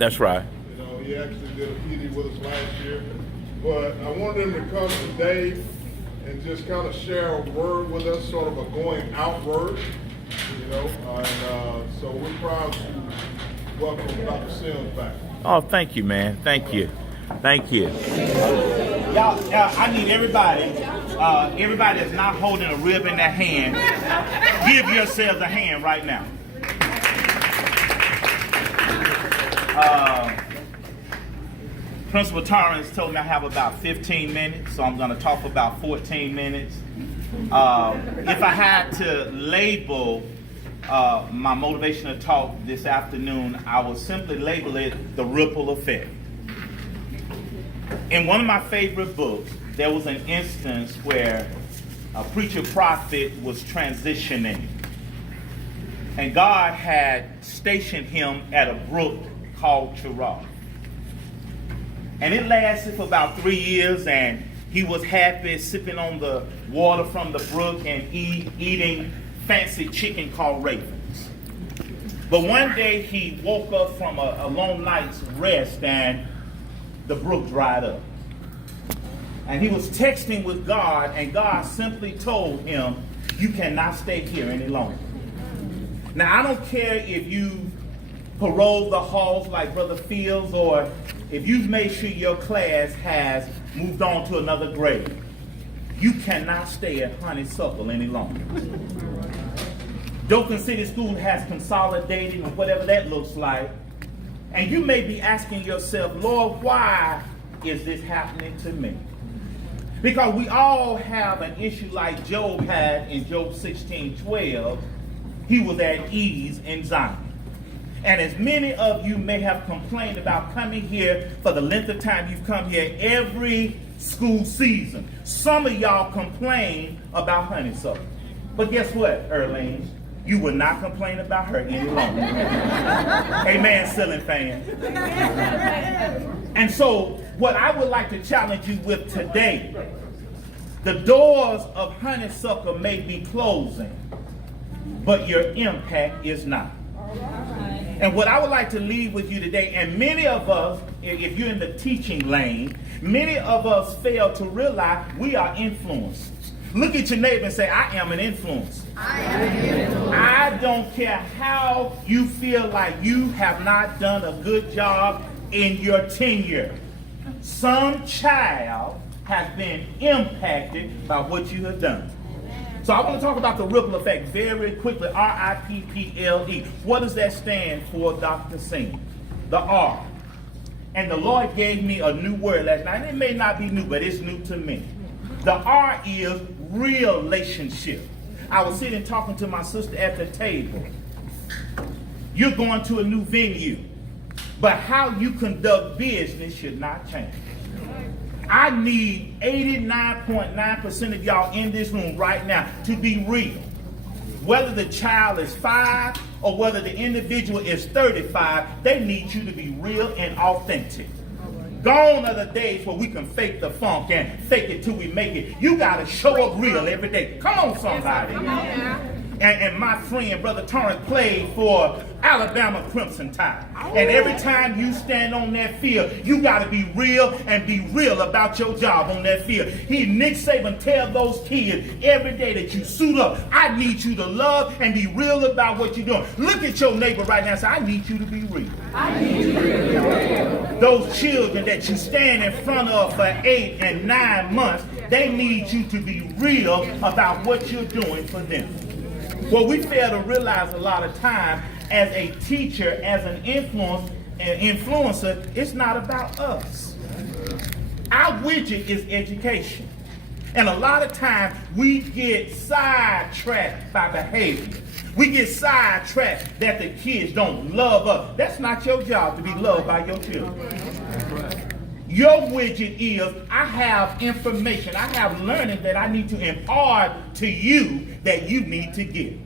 That's right. You know, he actually did a PD with us last year. But I wanted him to come today and just kind of share a word with us, sort of a going out word, you know. And so we're proud to welcome Dr. Sims back. Oh, thank you, man. Thank you. Thank you. Y'all, I need everybody that's not holding a rib in their hand, give yourselves a hand right now. Principal Torrance told me I have about 15 minutes, so I'm going to talk for about 14 minutes. If I had to label my motivational talk this afternoon, I would simply label it the ripple effect. In one of my favorite books, there was an instance where a preacher prophet was transitioning, and God had stationed him at a brook called Cherah. And it lasted for about 3 years, and he was happy sipping on the water from the brook and eating fancy chicken called ravens. But one day he woke up from a long night's rest, and the brook dried up. And he was texting with God, and God simply told him, you cannot stay here any longer. Now, I don't care if you parole the halls like Brother Fields, or if you've made sure your class has moved on to another grade. You cannot stay at Honeysuckle any longer. Dothan City School has consolidated, and whatever that looks like. And you may be asking yourself, Lord, why is this happening to me? Because we all have an issue like Job had in Job 16:12. He was at ease in Zion. And as many of you may have complained about coming here for the length of time you've come here every school season, some of y'all complain about Honeysuckle. But guess what, Erlene? You will not complain about her any longer. Amen, ceiling fan. And so, what I would like to challenge you with today, the doors of Honeysuckle may be closing, but your impact is not. And what I would like to leave with you today, and many of us, if you're in the teaching lane, many of us fail to realize we are influencers. Look at your neighbor and say, I am an influencer. I don't care how you feel like you have not done a good job in your tenure. Some child has been impacted by what you have done. So I want to talk about the ripple effect very quickly. R-I-P-P-L-E. What does that stand for, Dr. Sims? The R. And the Lord gave me a new word last night. It may not be new, but it's new to me. The R is relationship. I was sitting talking to my sister at the table. You're going to a new venue, but how you conduct business should not change. I need 89.9% of y'all in this room right now to be real. Whether the child is 5 or whether the individual is 35, they need you to be real and authentic. Gone are the days where we can fake the funk and fake it till we make it. You got to show up real every day. Come on, somebody. And my friend, Brother Torrance, played for Alabama Crimson Tide. And every time you stand on that field, you got to be real and be real about your job on that field. Nick Saban tell those kids every day that you suit up. I need you to love and be real about what you're doing. Look at your neighbor right now and say, I need you to be real. I need you to be real. Those children that you stand in front of for 8 and 9 months, they need you to be real about what you're doing for them. What we fail to realize a lot of time as a teacher, as an influencer, it's not about us. Our widget is education. And a lot of times we get sidetracked by behavior. We get sidetracked that the kids don't love us. That's not your job to be loved by your children. Your widget is, I have information, I have learning that I need to impart to you that you need to get.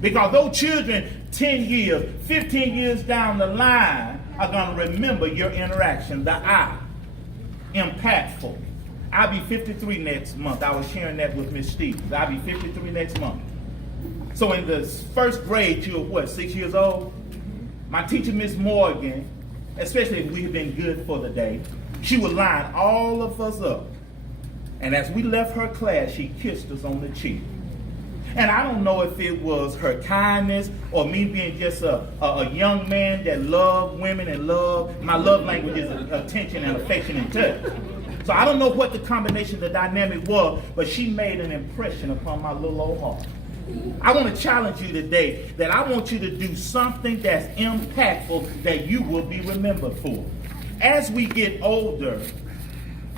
Because those children 10 years, 15 years down the line are going to remember your interaction, the I, impactful. I'll be 53 next month. I was sharing that with Miss Stevens. I'll be 53 next month. So in the first grade, you're what, 6 years old? My teacher, Miss Morgan, especially if we have been good for the day, she would line all of us up. And as we left her class, she kissed us on the cheek. And I don't know if it was her kindness or me being just a young man that loved women and my love language is attention and affection and touch. So I don't know what the combination, the dynamic was, but she made an impression upon my little old heart. I want to challenge you today that I want you to do something that's impactful that you will be remembered for. As we get older,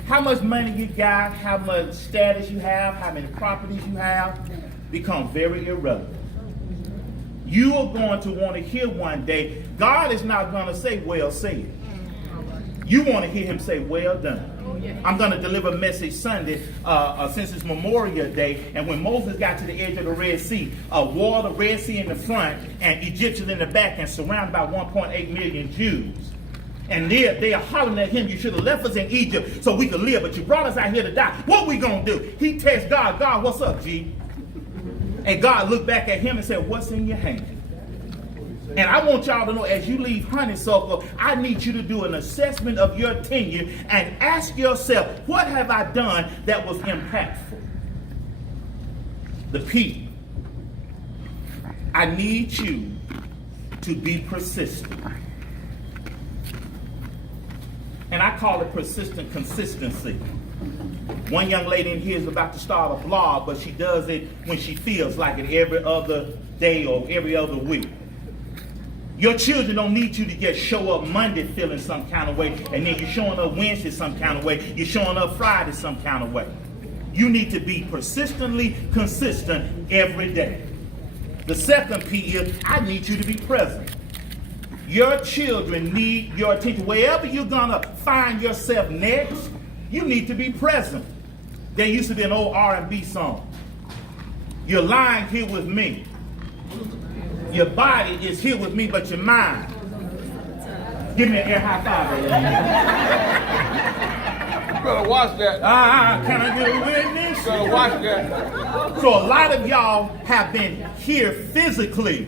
how much money you got, how much status you have, how many properties you have, become very irrelevant. You are going to want to hear one day, God is not going to say, well said. You want to hear him say, well done. I'm going to deliver a message Sunday since it's Memorial Day, and when Moses got to the edge of the Red Sea, wore the Red Sea in the front and Egyptians in the back and surrounded by 1.8 million Jews. And they are hollering at him, you should have left us in Egypt so we could live, but you brought us out here to die. What we going to do? He tests God, God, what's up, G? And God looked back at him and said, what's in your hand? And I want y'all to know, as you leave Honeysuckle, I need you to do an assessment of your tenure and ask yourself, what have I done that was impactful? The P. I need you to be persistent. And I call it persistent consistency. One young lady in here is about to start a blog, but she does it when she feels like it, every other day or every other week. Your children don't need you to just show up Monday feeling some kind of way, and then you're showing up Wednesday some kind of way, you're showing up Friday some kind of way. You need to be persistently consistent every day. The second P is, I need you to be present. Your children need your attention. Wherever you're going to find yourself next, you need to be present. There used to be an old R&B song. You're lying here with me. Your body is here with me, but your mind. Give me an air high five. You better watch that. Can I get a witness? You better watch that. So a lot of y'all have been here physically,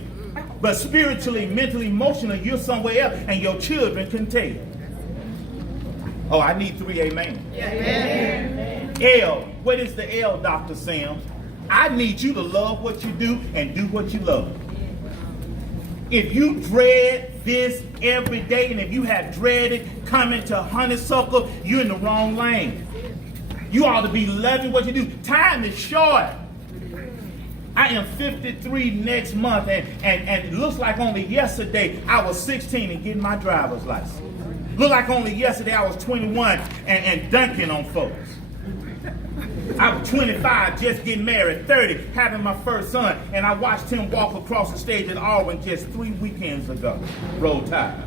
but spiritually, mentally, emotionally, you're somewhere else, and your children can tell. Oh, I need 3 amen. Amen. L. What is the L, Dr. Sam? I need you to love what you do and do what you love. If you dread this every day, and if you have dreaded coming to Honeysuckle, you're in the wrong lane. You ought to be loving what you do. Time is short. I am 53 next month, and it looks like only yesterday I was 16 and getting my driver's license. Look like only yesterday I was 21 and dunking on folks. I was 25, just getting married, 30, having my first son, and I watched him walk across the stage at Auburn just 3 weekends ago. Roll Tide.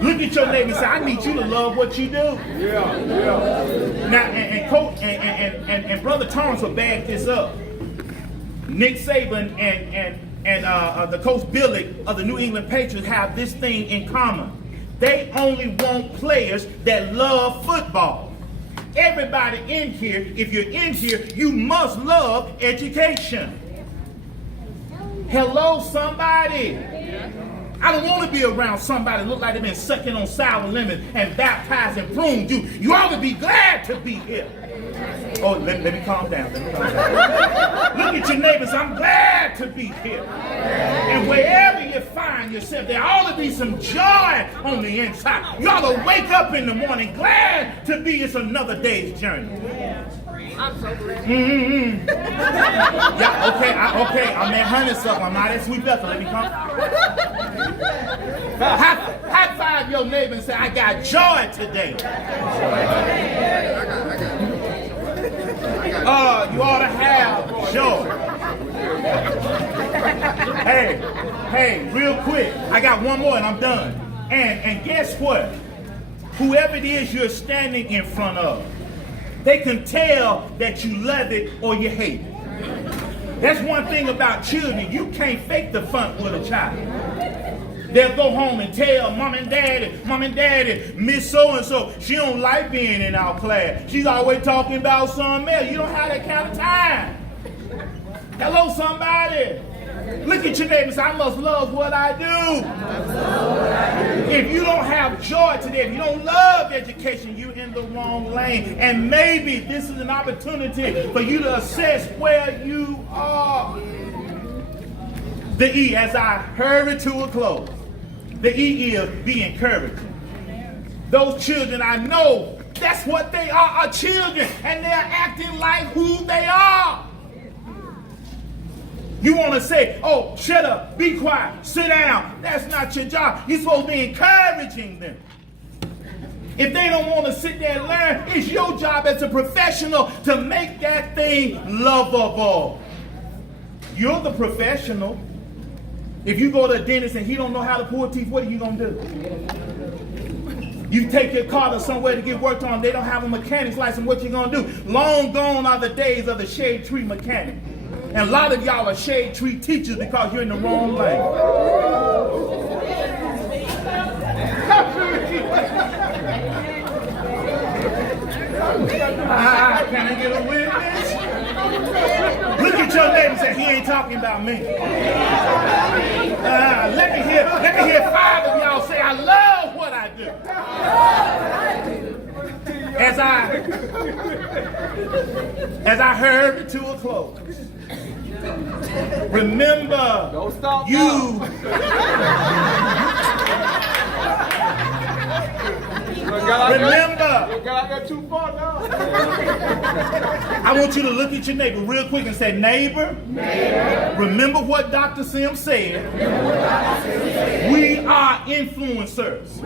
Look at your neighbor and say, I need you to love what you do. Yeah. Now, and Coach and Brother Torrance will back this up. Nick Saban and the Coach Billick of the New England Patriots have this thing in common. They only want players that love football. Everybody in here, if you're in here, you must love education. Hello, somebody. I don't want to be around somebody that look like they've been sucking on sour lemons and baptized in prune juice. You ought to be glad to be here. Oh, let me calm down. Look at your neighbors. I'm glad to be here. And wherever you find yourself, there ought to be some joy on the inside. You ought to wake up in the morning glad to be. It's another day's journey. I'm so glad. Yeah, okay. I'm at Honeysuckle. I'm not at Sweet Bethel. Let me come. High five your neighbor and say, I got joy today. You ought to have joy. Hey, real quick. I got one more and I'm done. And guess what? Whoever it is you're standing in front of, they can tell that you love it or you hate it. That's one thing about children. You can't fake the fun with a child. They'll go home and tell mom and daddy, Miss So-and-so, she don't like being in our class. She's always talking about something else. You don't have that kind of time. Hello, somebody. Look at your neighbor and say, I must love what I do. If you don't have joy today, if you don't love education, you're in the wrong lane. And maybe this is an opportunity for you to assess where you are. The E, as I hurry to a close, the E is be encouraging. Those children, I know that's what they are children, and they're acting like who they are. You want to say, oh, shut up, be quiet, sit down. That's not your job. You're supposed to be encouraging them. If they don't want to sit there and learn, it's your job as a professional to make that thing lovable. You're the professional. If you go to a dentist and he don't know how to pull teeth, what are you going to do? You take your car to somewhere to get worked on, they don't have a mechanic's license, what you going to do? Long gone are the days of the shade tree mechanic. And a lot of y'all are shade tree teachers because you're in the wrong lane. Can I get a witness? Look at your neighbor and say, he ain't talking about me. Let me hear 5 of y'all say, I love what I do. As I hurry to a close, remember, Don't stop you. Remember, You got out too far now. I want you to look at your neighbor real quick and say, neighbor, remember what Dr. Sim said. We are influencers.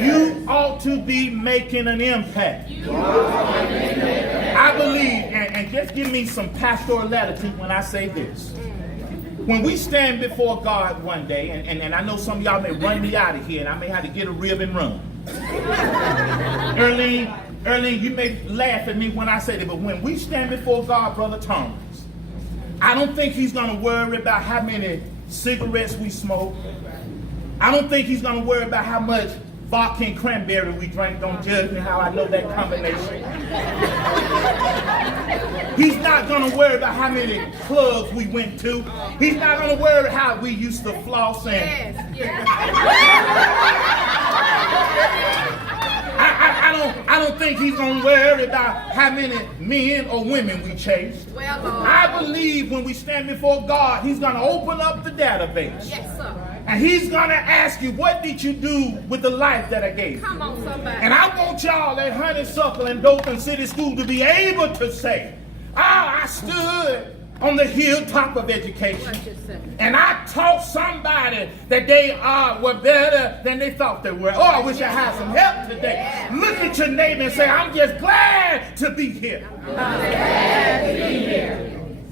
You ought to be making an impact. I believe, and just give me some pastoral latitude when I say this. When we stand before God one day, and I know some of y'all may run me out of here, and I may have to get a rib and run. Early, you may laugh at me when I say that, but when we stand before God, Brother Thomas, I don't think he's going to worry about how many cigarettes we smoke. I don't think he's going to worry about how much vodka and cranberry we drank. Don't judge me how I know that combination. He's not going to worry about how many clubs we went to. He's not going to worry how we used to floss and... I don't think he's going to worry about how many men or women we chased. I believe when we stand before God, he's going to open up the database. Yes, sir. And he's going to ask you, what did you do with the life that I gave you? Come on, somebody. And I want y'all at Honeysuckle and Dothan City School to be able to say, I stood on the hilltop of education. And I taught somebody that they were better than they thought they were. Oh, I wish I had some help today. Look at your neighbor and say, I'm just glad to be here.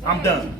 I'm done.